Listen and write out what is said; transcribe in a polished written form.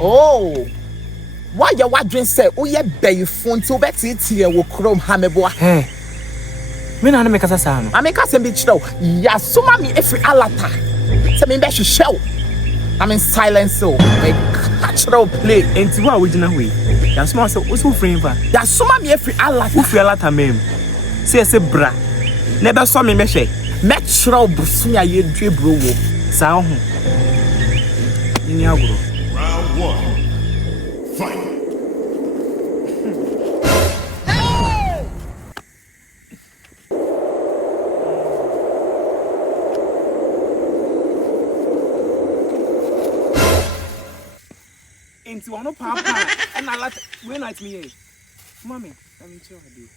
Oh, why you wadrin say, oh, yeah, bay phone to bet it here will chrome hammerboy. Hey, when I make a sound, I make us a bitch though. Ya, so mammy, every alata. Tell me, bet you show. I'm in silence, so make natural play. and to what we do way. That's small, so what's who frame for? That's so mammy, every alata. Who feel like a meme? Say, bra. Never saw me measure. Metro Busunya, ye dribble. Sound. In your group. Round 1. Fight. Into one papa and I like when like me. Mommy, let me tell you.